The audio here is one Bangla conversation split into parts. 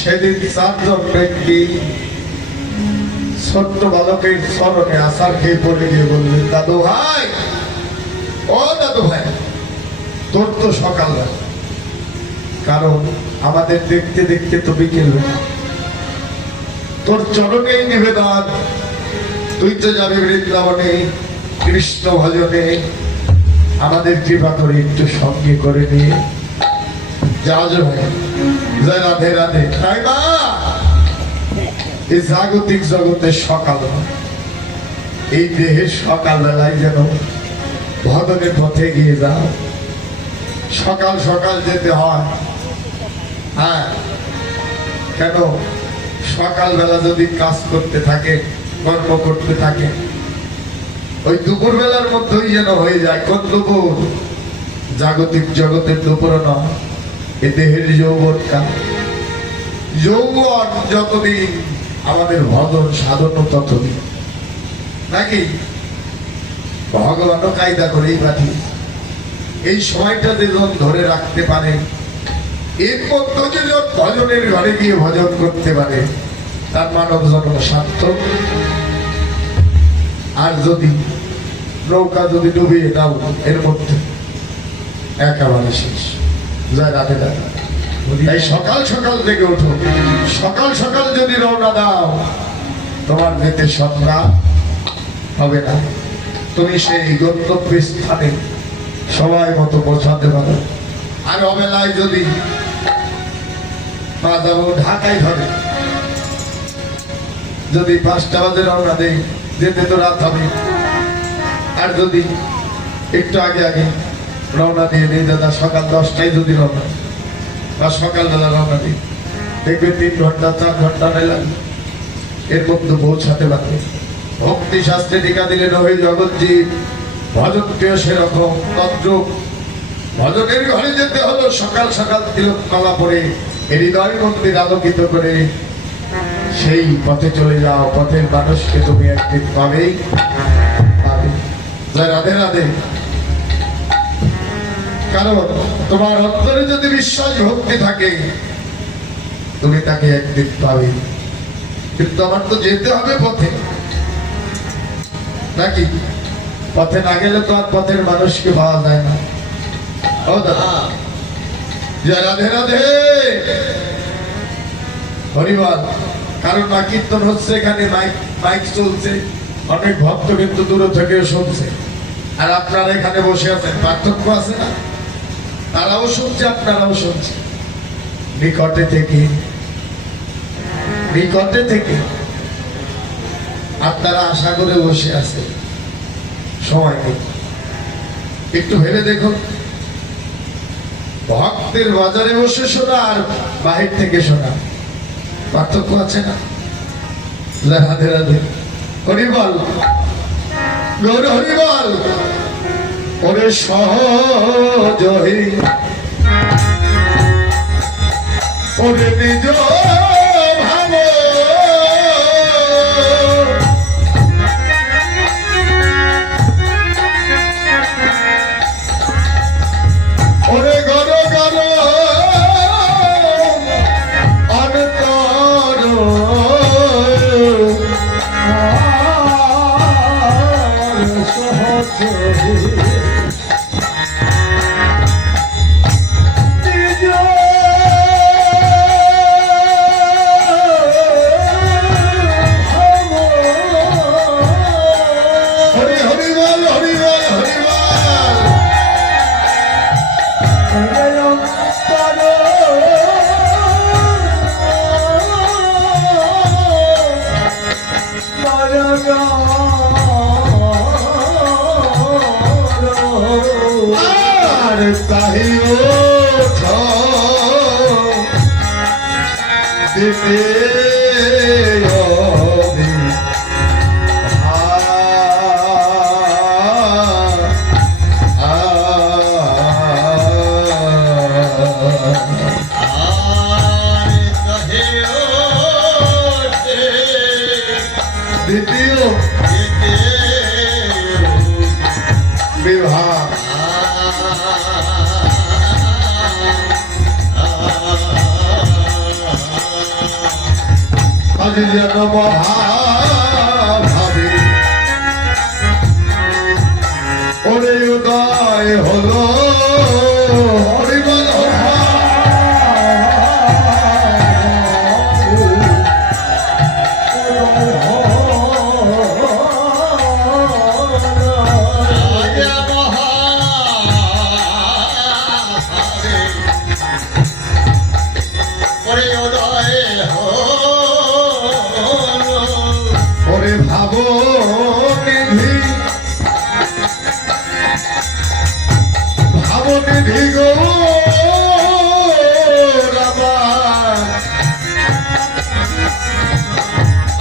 সেদিন চারজন ব্যক্তি ছোট্ট বালকের স্মরণে আসার খেয়ে পড়ে গিয়ে বললেন, দাদু ভাই, ও দাদু ভাই, তোর তো সকালবেলা, কারণ আমাদের দেখতে দেখতে তো বিকেল, তোর চরণেই নিবেদন, তুই তো যাবি বৃন্দাবনে কৃষ্ণ ভজনে, আমাদের কৃপা করে একটু সঙ্গে করে নিয়ে যাও ভাই। জয় রাধে রাধে। তাই না, এই জাগতিক জগতের সকাল, এই দেহের সকাল বেলায় যেন ভজনের পথে গিয়ে যাও। সকাল সকাল যেতে হয়। হ্যাঁ, কেন সকালবেলা যদি কাজ করতে থাকে, কর্ম করতে থাকে, ওই দুপুর বেলার মধ্যেই যেন হয়ে যায়। কোন দুপুর? জাগতিক জগতের দুপুর নয়, এ দেহের যৌবনটা। যৌবন যতদিন, আমাদের ভজন সাধন ততদিন, নাকি? ভগবানও কায়দা করেই পাঠি এই সময়টা যেজন ধরে রাখতে পারে, এর মধ্যে যেজন ভজনের ঘরে গিয়ে ভজন করতে পারে, তার মানব জন্ম সার্থক। আর যদি নৌকা যদি ডুবিয়ে দাও এর মধ্যে, একেবারে শেষ। জয় রাধে রাধে। তাই সকাল সকাল থেকে ওঠো, সকাল সকাল যদি রওনা দাও, তোমার যেতে সন্ধ্যা হবে না, তুমি সেই গন্তব্য স্থানে সময় মতো পৌঁছাতে পারো। আর অবেলায় যদি পা যাবো ঢাকায় ধরে, যদি 5টা বাজে রওনা দেই, যেতে তো রাত হবে। আর যদি একটু আগে আগে রওনা দিয়ে দিই, দাদা সকাল 10টায় যদি রওনা, বা সকালবেলা রওনা দিই, দেখবে 3 ঘন্টা 4 ঘন্টা লাগবে, এর মধ্যে পৌঁছাতে পারবে। ভক্তি শাস্ত্রে টিকা দিলেন ওই জগৎজীব, ভজন প্রিয় সেরকম তন্ত্র। ভজনের ঘরে যেতে হলো সকাল সকাল তিলক মালা পরে, হৃদয় মন্দির আলোকিত করে সেই পথে চলে যাও। পথের মানুষকে তুমি একদিন পাবেই পাবে। জয় রাধে রাধে। কারণ তোমার অন্তরে যদি বিশ্বাস ভক্তি থাকে, তুমি তাকে একদিন পাবে। কিন্তু আমার তো যেতে হবে পথে, নাকি? পথে না গেলে তো আর পথের মানুষকে পাওয়া যায় না। ও দাদা, জয় রাধে রাধে, হরিবল। কারণ মা কীর্তন হচ্ছে, এখানে মাইক চলছে, অনেক ভক্ত কিন্তু দূরে থেকেও শুনছে। আর আপনারা এখানে বসে আছেন, পার্থক্য আছে না? তারাও শুনছে, আপনারাও শুনছে। নিকটে থেকে আপনারা আশা করে বসে আছে, সময় নেই। একটু ভেবে দেখুন, ভক্তের বাজারে বসে শোনা আর বাহির থেকে শোনা, পার্থক্য আছে না? রাধে রাধে, হরিবল, গৌর হরিবল। ওরে সহজ ওরে নিজ আর তাহি ওঠ দিতে দ্বিতীয় বিবাহ আজ যেন মহাভাবে ওরে উদয় হলো হরিবল ভাবো নিধি ভাবো নিধি গো রামা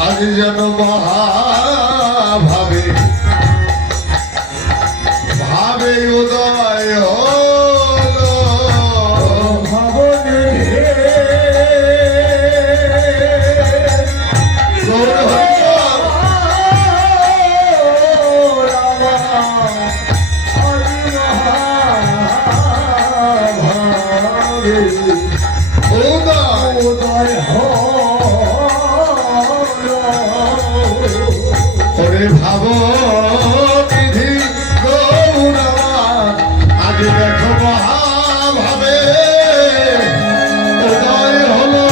আজ যেন মহাভাবে ভাবে উদয় হলো ভাবো নিধি ভাবো বিধি গৌরবা আজ দেখো মহাভাবে উদয় হলো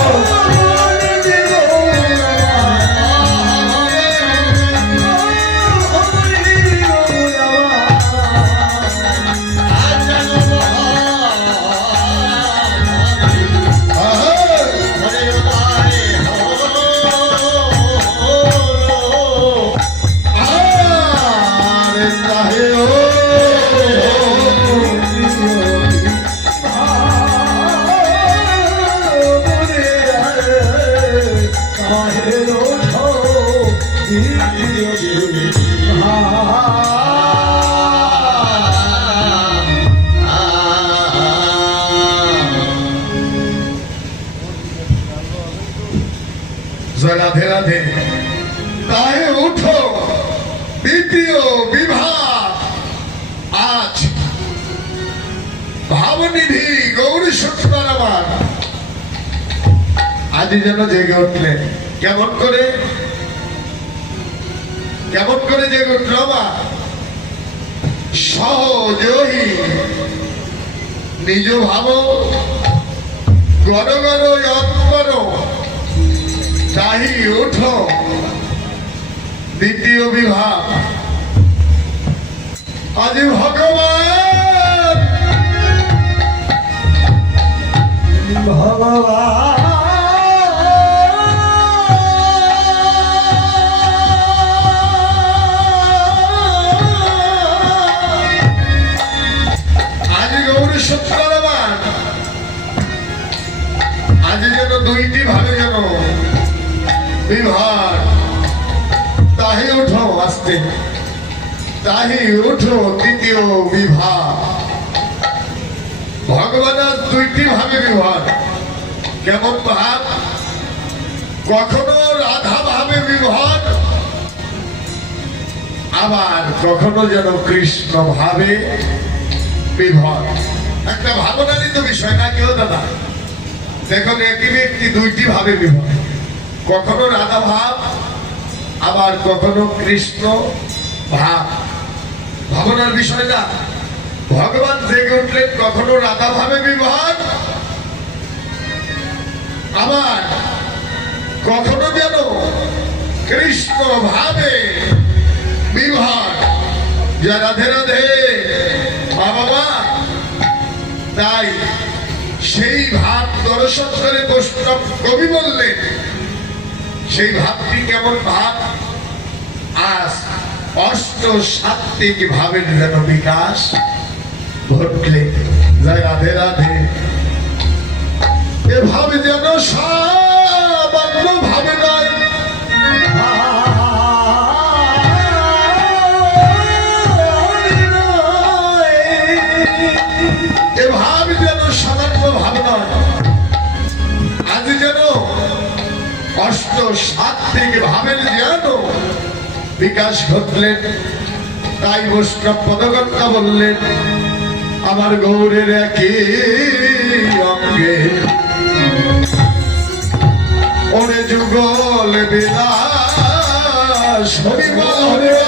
রাধে রাধে তাই উঠো দ্বিতীয় বিভাগ আজ ভাবনিধি গৌরী সত্যনার আমার আজ যেন জেগে উঠলেন কেমন করে জেগে উঠল আমার সহযোগী নিজ ভাব গর গর অৎপর তাহি উঠো দ্বিতীয় বিভাগ আজ ভগবান আজ গৌরী সত্যবান আজ যেন দুইটি ভাবে যেন বিভাগ তাহি উঠো আসতে তাহি উঠো দ্বিতীয় বিভাগ ভগবানের দুইটি ভাবে বিভাগ কেমন ভাব কখনো রাধা ভাবে বিভাগ আবার কখনো যেন কৃষ্ণ ভাবে বিভাগ একটা ভাবনারই তো বিষয় না কেউ দাদা দেখুন একই ব্যক্তি দুইটি ভাবে বিভাগ কখনো রাধা ভাব আবার কখনো কৃষ্ণ ভাব ভাবনার বিষয় না ভগবান জেগে উঠলেন কখনো রাধা ভাবে বিভাগ আবার কখনো যেন কৃষ্ণ ভাবে বিভাগ যা রাধে রাধে বাবা তাই সেই ভাব দর্শন করে বৈষ্ণব কবি বললেন সেই ভাবটি কেমন ভাব আজ অষ্ট সাত্বিক ভাবের যেন বিকাশ ঘটলে যায় রাধে রাধে এভাবে যেন সামান্য ভাবে নাই এভাবে যেন সামান্য ভাবে নয় আজ যেন অষ্ট সাত্বিক ভাবের যেন বিকাশ ঘটলেন তাই বৈষ্ণব পদকর্তা বললেন আমার গৌরের একই অঙ্গে ওরে যুগল বিলাস হরিবল হরে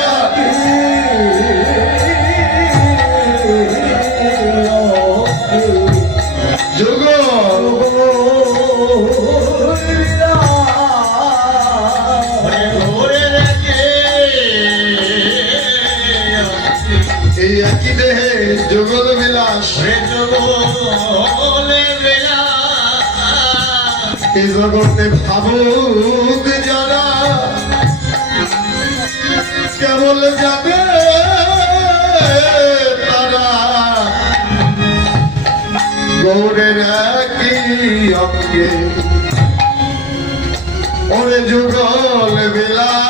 এই একই দেহে যুগল বিলাস এই জগতে ভাবুক যারা কেবল যাবে তারা গৌরের একই অঙ্গে ওরে যুগল বিলাস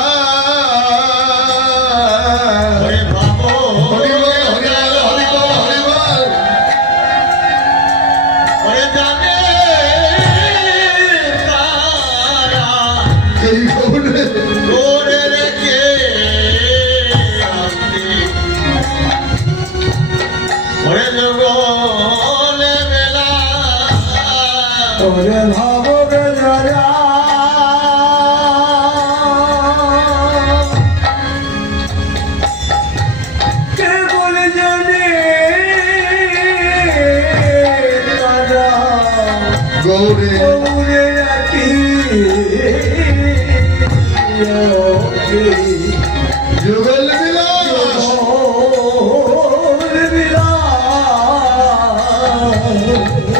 যুগল বিলাস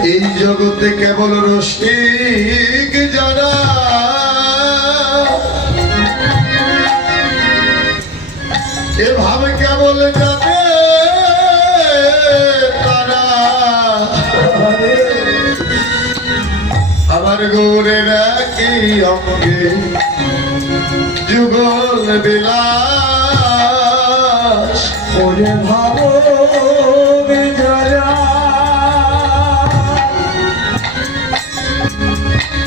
এই জগতে কেবল রসিক যারা এভাবে কেবল যাবে তারা আমার গৌরের একই অঙ্গে যুগল বিলাস ওরে ভাবো বিজয়া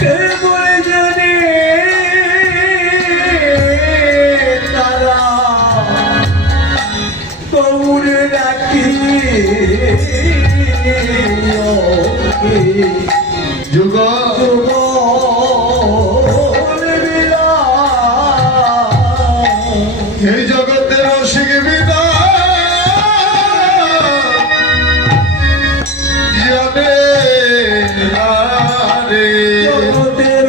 কে বলে জানে তারা গৌরে রাখি যুগল এই জগতের রসিক বিনা জানে না রে জগতের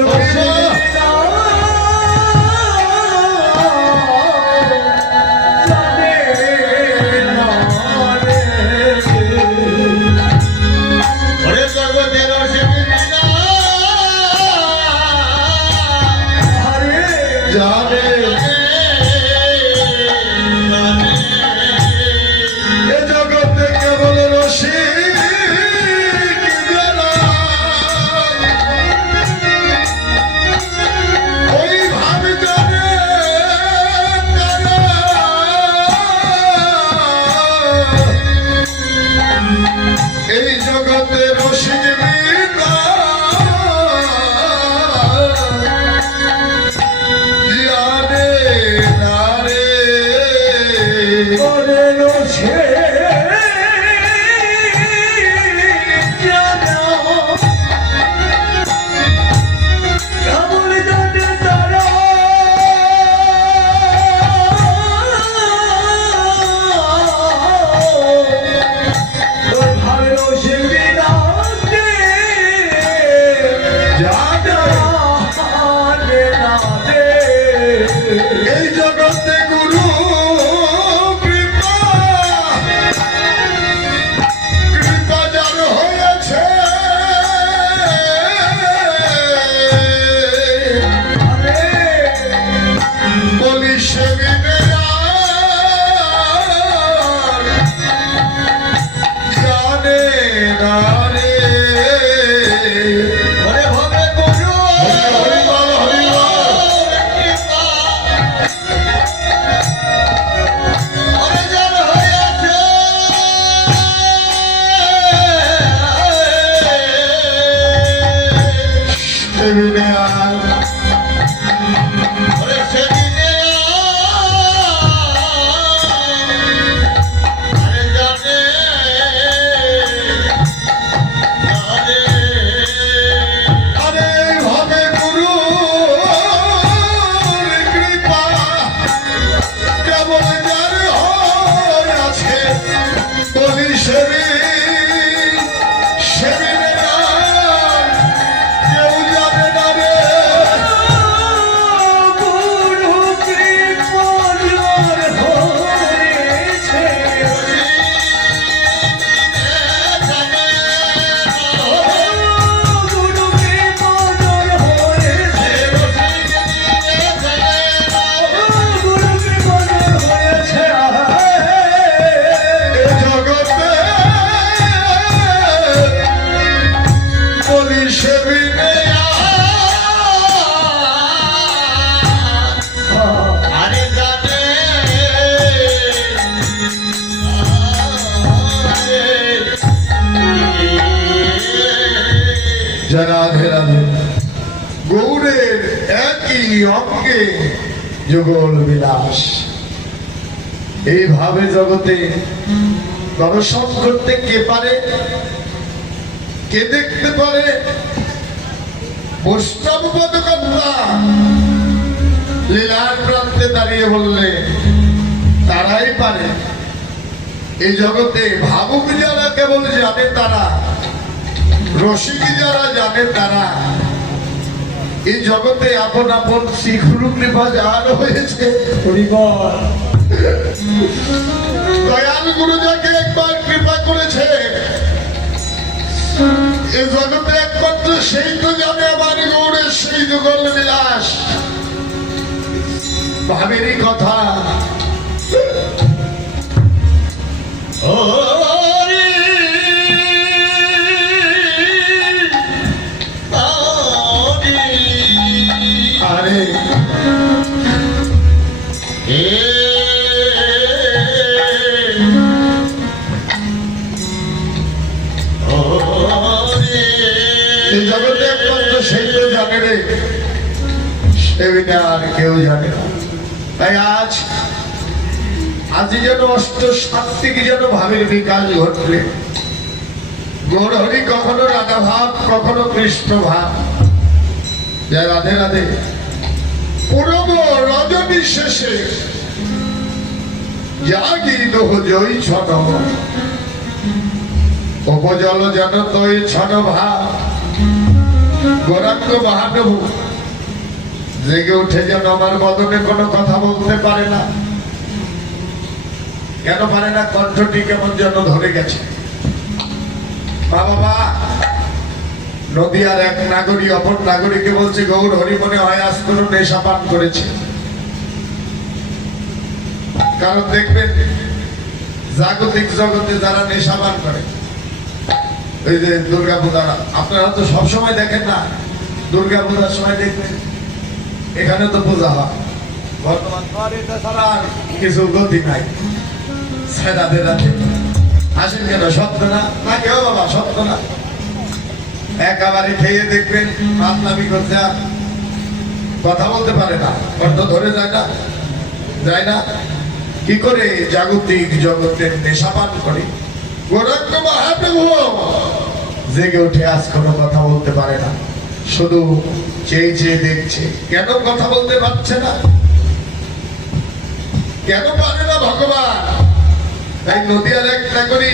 জানে এ জগতে কেবল রসিক যারা ওই ভাবে জানে তারা এই জগতে রসিক বিনা জানে না রে ওরে রসে জানো কেমন জানে তারা ওই ভাবে রসে বিনাতে জানে না রে এই জগতে গুরু কৃপা কৃপা যার হয়েছে বলি সে বিনে আর সেদিনে আর ওরে সেদিনে আরে জানে আরে আরে ভাবে গুরুর কৃপা কেমন যার হয় আছে বলি সেদিনে আর কেউ জানে না রে। গুরু কৃপণের হয়েছে গুরু কৃপণের হয়েছে গুরু কৃপণের হয়েছে এ জগতে বলি সেদিনে আরে জানে রাধে রাধে গৌরের একই অঙ্গে যুগল বিলাস এইভাবে জগতে দর্শন করতে কে পারে, কে দেখতে পারে? বৈষ্ণব পদকর্তা লীলার প্রান্তে দাঁড়িয়ে বললে তারাই পারে। এই জগতে ভাবুক যারা কেবল জানে তারা, রসিক যারা জানে তারা। এই জগতে আপন আপন শ্রীগুরু কৃপা যার হয়েছে, হরিবল দয়াল গুরু যাকে একবার কৃপা করেছে, এই জগতে একমাত্র সেই তো জানে আমার গৌরের সেই যুগল বিলাস। ভাবেরই কথা ওরে আরে এই জগতে একমাত্র সেই তো জানে রে, সে বিনা আর কেউ জানে না। তাই আজ যেন অষ্ট সাত্বিক যেন ভাবের বিকাশ ঘটলে। গৌর হরি কখনো রাধা ভাব, কখনো কৃষ্ণ ভাব। জয় রাধে রাধে। পূর্ব রজনী শেষে জাগি দোহ জয় ছন, উপজল যেন তৈ ছন ভাব। গৌরাঙ্গ মহাপ্রভু জেগে উঠে যেন আমার বদনে কোনো কথা বলতে পারে না। কেন পারে না? কণ্ঠটি কেমন যেন ধরে গেছে। বাবা নদীয়ার এক নাগরী অপর নাগরীকে বলছে, গৌর হরি মনে হয় আজ কোনো নেশা পান করেছে। কারণ দেখবেন জাগতিক জগতে যারা নেশা পান করে, ওই যে দুর্গা পূজা, আপনারা তো সবসময় দেখেন না, দুর্গা পূজার সময় দেখবেন এখানে তো পূজা হয়। বর্তমান পর এটা ছাড়া আর কিছু গতি নাই। রাধে রাধে। আসেন কেন? সত্য না? না কেউ বাবা সত্য না। একেবারে খেয়ে দেখবেন মাতলামি করতে আর কথা বলতে পারে না, কণ্ঠ ধরে যায় না, যায় না। কি করে? জাগতিক জগতের নেশাপান করে। গৌরাঙ্গ মহাপ্রভু জেগে উঠে আজ কোনো কথা বলতে পারে না, শুধু চেয়ে চেয়ে দেখছে। কেন কথা বলতে পারছে না? কেন পারে না ভগবান? তাই নদীয়ার এক নাগরী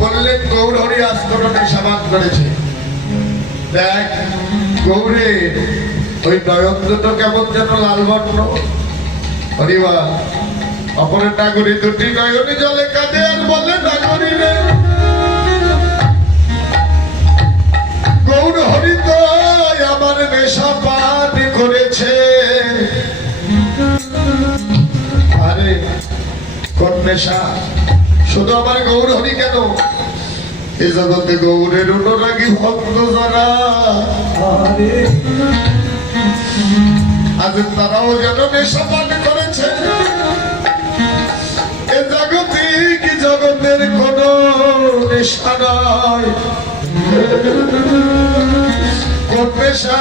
বললেন, গৌর হরি আজ কোনো নেশাপান করেছে। দেখ গৌরে ওই নয়ন দুটো কেমন যেন লাল বর্ণ। হরিবা অপরের নাগরী দুটি নয়নে জলে কাঁদে আর বলে, নাগরী রে গৌর হরি তো আমার নেশা পান করেছে। আরে কোন নেশা? শুধু আমার গৌর হরি কেন, এ জগতে গৌরের অনুরাগী ভক্ত যারা আরে আজ তারাও যেন নেশা পান করেছে। এ জাগতিক জগতের কোন নেশা নয়, এমন নেশা,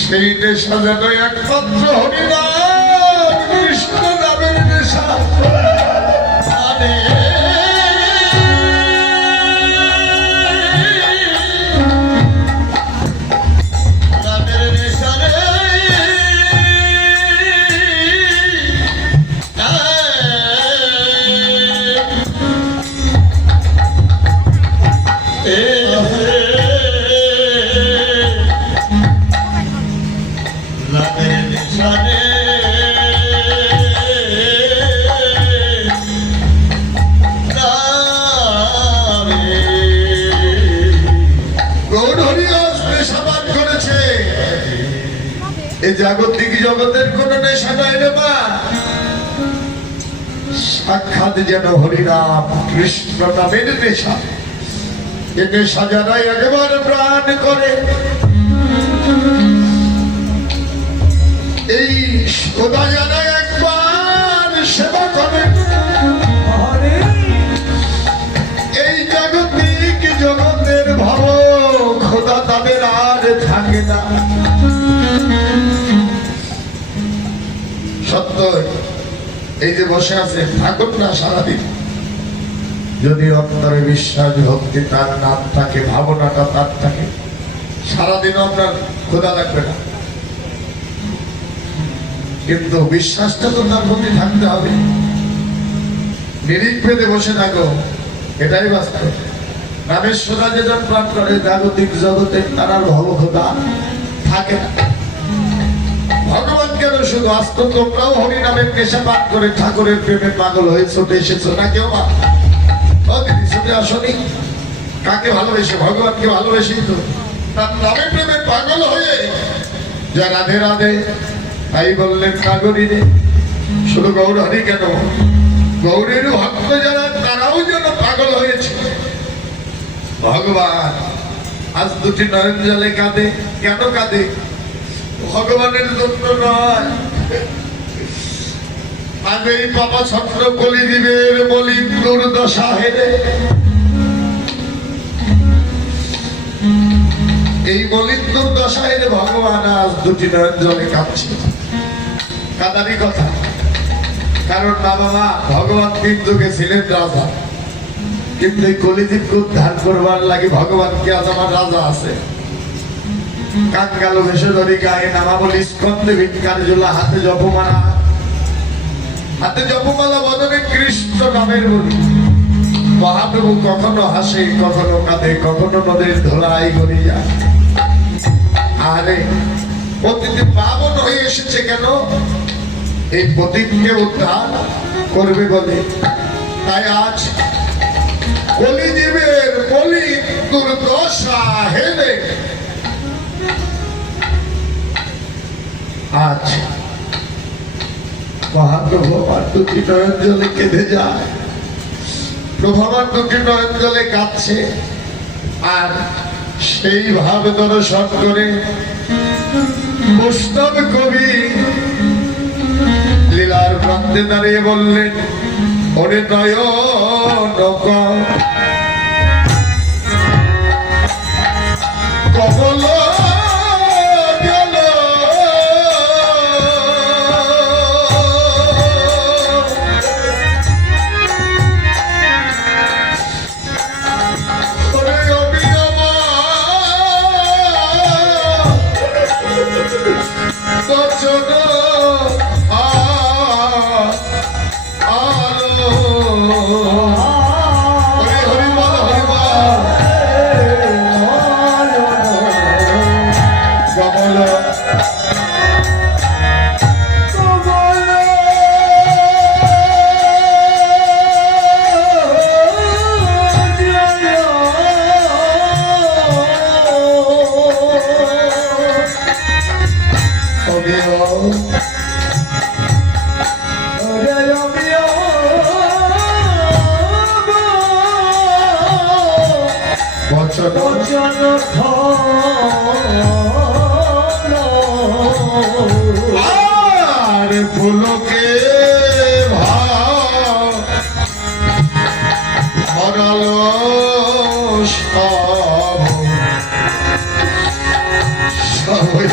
সেই নেশা যেন একমাত্র হরিনাম কৃষ্ণ নামের নেশা। আরে রামের নেশা রে রামের নেশা রে গৌর হরিদাস নেশাবান করেছে। এই জাগতিক জগতের কোন নেশা নাই রে মা, সাক্ষাৎ যেন হরিনাম কৃষ্ণ নামের নেশা। এ নেশা যারা একবার প্রাণ করে, এই খোদা যারা একবার সেবা করে, আরে এই জাগতিক জগতের ভাব খোদা তাদের আর থাকে না। সত্য এই যে বসে আছে থাকুন না সারাদিন, যদি অন্তরে বিশ্বাস ভক্তি তার নাম থাকে, ভাবনাটা তার থাকে, সারাদিন আপনার খোদা লাগবে না। কিন্তু বিশ্বাসটা তো তার প্রতি থাকতে হবে। নিরিখ পেতে বসে থাকো, এটাই বাস্তব। নামের সোজা যেজন প্রাণ করে জাগতিক জগতে তার আর ভব খোদা থাকে না। ভগবান কেন শুধু আস্ত তোমরাও হরি নামের নেশা পান করে ঠাকুরের প্রেমে পাগল হয়ে ছুটে এসেছো না কেউ? ও দিদি ছুটে আসনি, কাকে ভালোবেসে? ভগবানকে ভালোবেসেই তো তার নামে প্রেমে পাগল হয়ে যা রাধে রাধে। তাই বললেন নাগরী রে, শুধু গৌর হরি কেন, গৌরের ভক্ত যারা তারাও যেন পাগল হয়েছে। ভগবান আজ দুটি নয়ন জলে কাঁদে, কেন কাঁদে? ভগবানের জন্য নয়, আগে এই বাবা ছত্র কলিদ্বীপের মলিন দুর্দশা হেরে, এই মলিন দুর্দশা হেরে ভগবান আজ দুটি নয়ন জলে কাঁদছে। কাদারি কথা, কারণ না বাবা ভগবান তিন যুগে ছিলেন রাজা, কিন্তু এই কলিদ্বীপকে উদ্ধার করবার লাগে ভগবানকে আজ আমার রাজা আছে। কাঙ্গালো ভেসে ধরি গায়ে নামা বলি স্কন্দে ভিক্ষার জোলা, হাতে জপমালা, হাতে জপমালা বদনে কৃষ্ণ নামের বলি। মহাপ্রভু কখনো হাসে, কখনো কাঁদে, কখনো নদীর ধোলাই গড়িয়া। আরে প্রতিটি পাবন হয়ে এসেছে কেন? এই প্রতীককে উদ্ধার করবে বলে। তাই আজ কলিজীবের বলি দুর্দশা হেলে আজ মহাপ্রভু আমার দুটি নয়ন জলে কেঁদে যায়। প্রভু আমার দুটি নয়ন জলে কাঁদছে, আর সেই ভাব দর্শন করে বৈষ্ণব কবি লীলার প্রান্তে দাঁড়িয়ে বললেন, ওরে নয়ন কমল গেল ওরে অবিরাম বচন আর ফুলকে হরালো সব সময়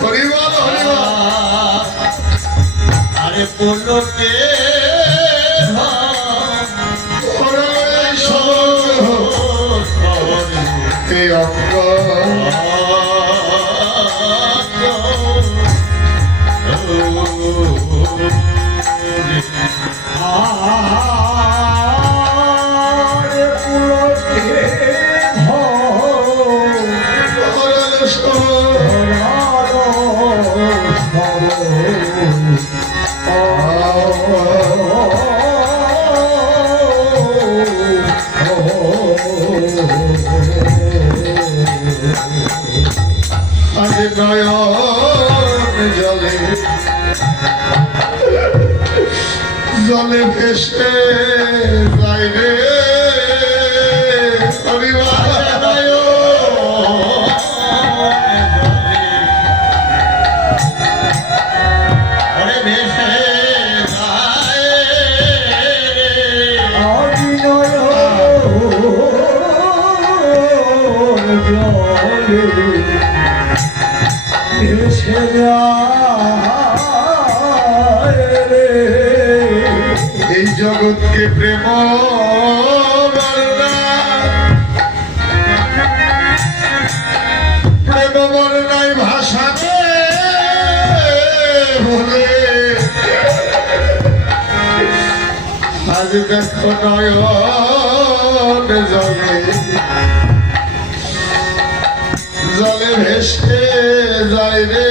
হরিবল হরিবল আরে পলকে এই অঙ্গ আরে পুলকে আজ নয়ন জলে জলে ভেসে যাই রে এই জগৎকে প্রেম প্রেম বর্ণায় ভাষাবে বলে আজ দেখো নয়ন জলে জলে ভেসে যায় রে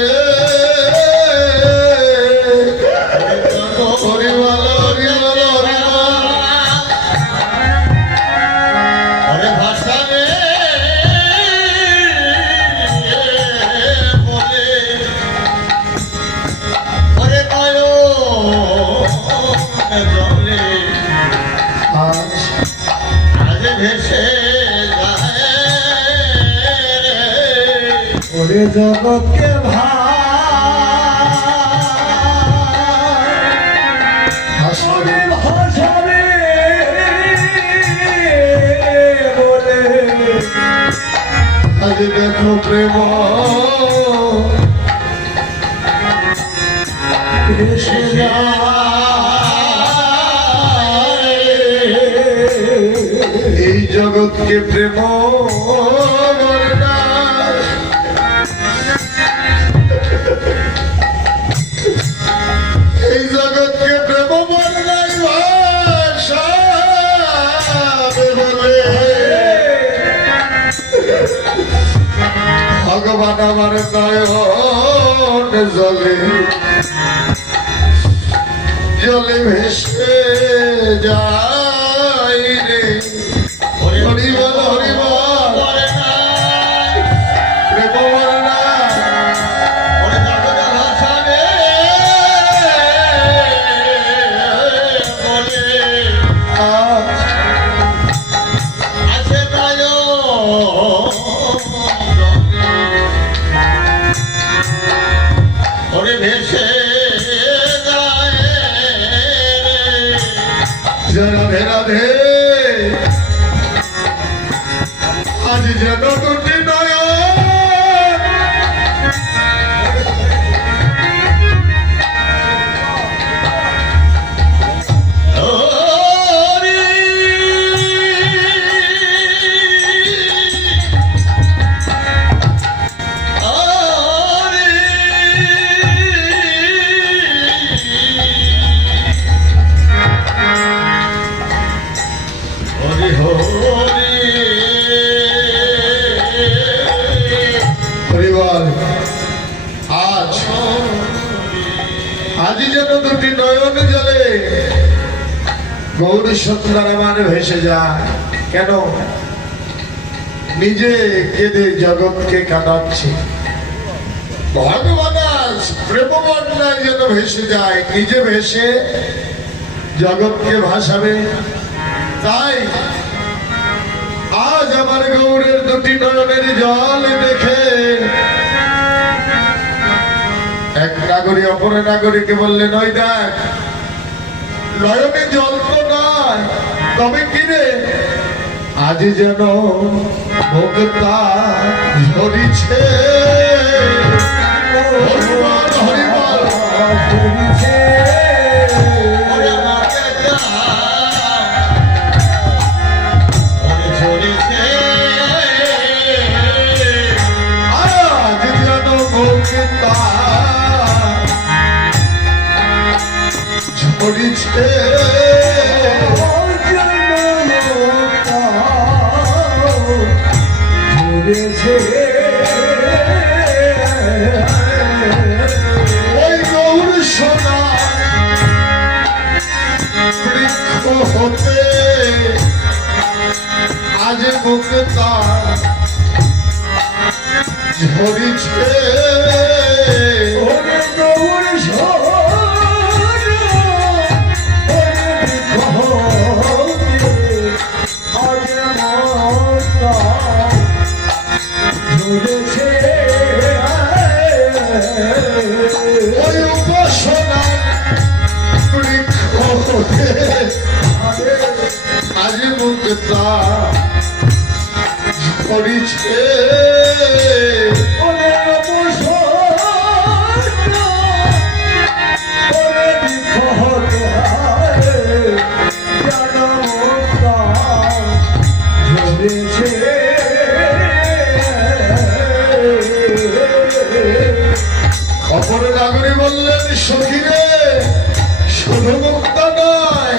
হরিবল হরিবল হরিবল আরে ভাষা রে বলে ওরে জলে আজ আজ ভেসে যায় রে ওরে জগৎকে হাসরে ভাষাবে বলে আজ দেখো প্রেম এসে যায় এই জগৎকে প্রেম বর্ণায় এই জগৎকে প্রেম বর্ণায় ভাষাবে বলে ভগবান আমার নয়ন জলে জলে ভেসে যাই রে হরিবল হরিবল বলে নাই প্রেম বর্ণায় ওরে জগৎ ভাষা রে বলে আজ আছে নয় ওরে ভেসে যায় রে রাধে রাধে আজ যেন দুটি নয়ন পরিবার আজ আজ যেন দুটি নয়ন জলে গৌরী সুন্দর আমার ভেসে যায় কেন নিজে কেঁদে জগৎকে কাটাচ্ছে ভগবান আজ প্রেম বন্যায় যেন ভেসে যায় নিজে ভেসে জগৎকে ভাসাবে তাই আজ আমার গৌরের দুটি নয়নের জল দেখে এক নাগরী অপর নাগরীকে বললেন ওই দেখ নয়নে জল তো নাই, তবে কি রে আজ যেন মুক্তা ঝরিছে। হরিবল হরিবল ওরে আমাকে ওরে ঝরিছে আজ যেন মুক্তা ঝরিছে। ওই গৌর সোনা বৃক্ষ হতে আজ মুক্তা ঝরিছে। ওই উপাসনা বৃক্ষ হতে আজ মুক্তা ঝরিছে। অপর নাগরী বললেন সখীরে শুধু মুক্তা নয়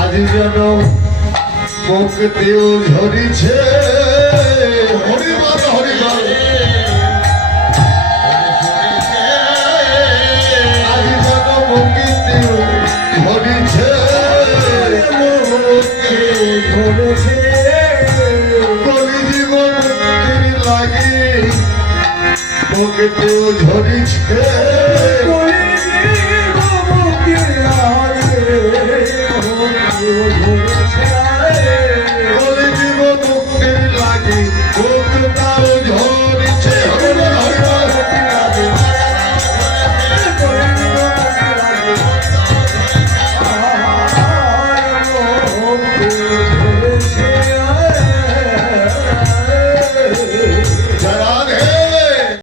আজ যেন মুক্তিও ঝরিছে। হরিবল হরিবল আজ যেন মুক্তিও ঝরিছে। কলি জীবন মুক্তির লাগি মুক্তিও ঝরিছে।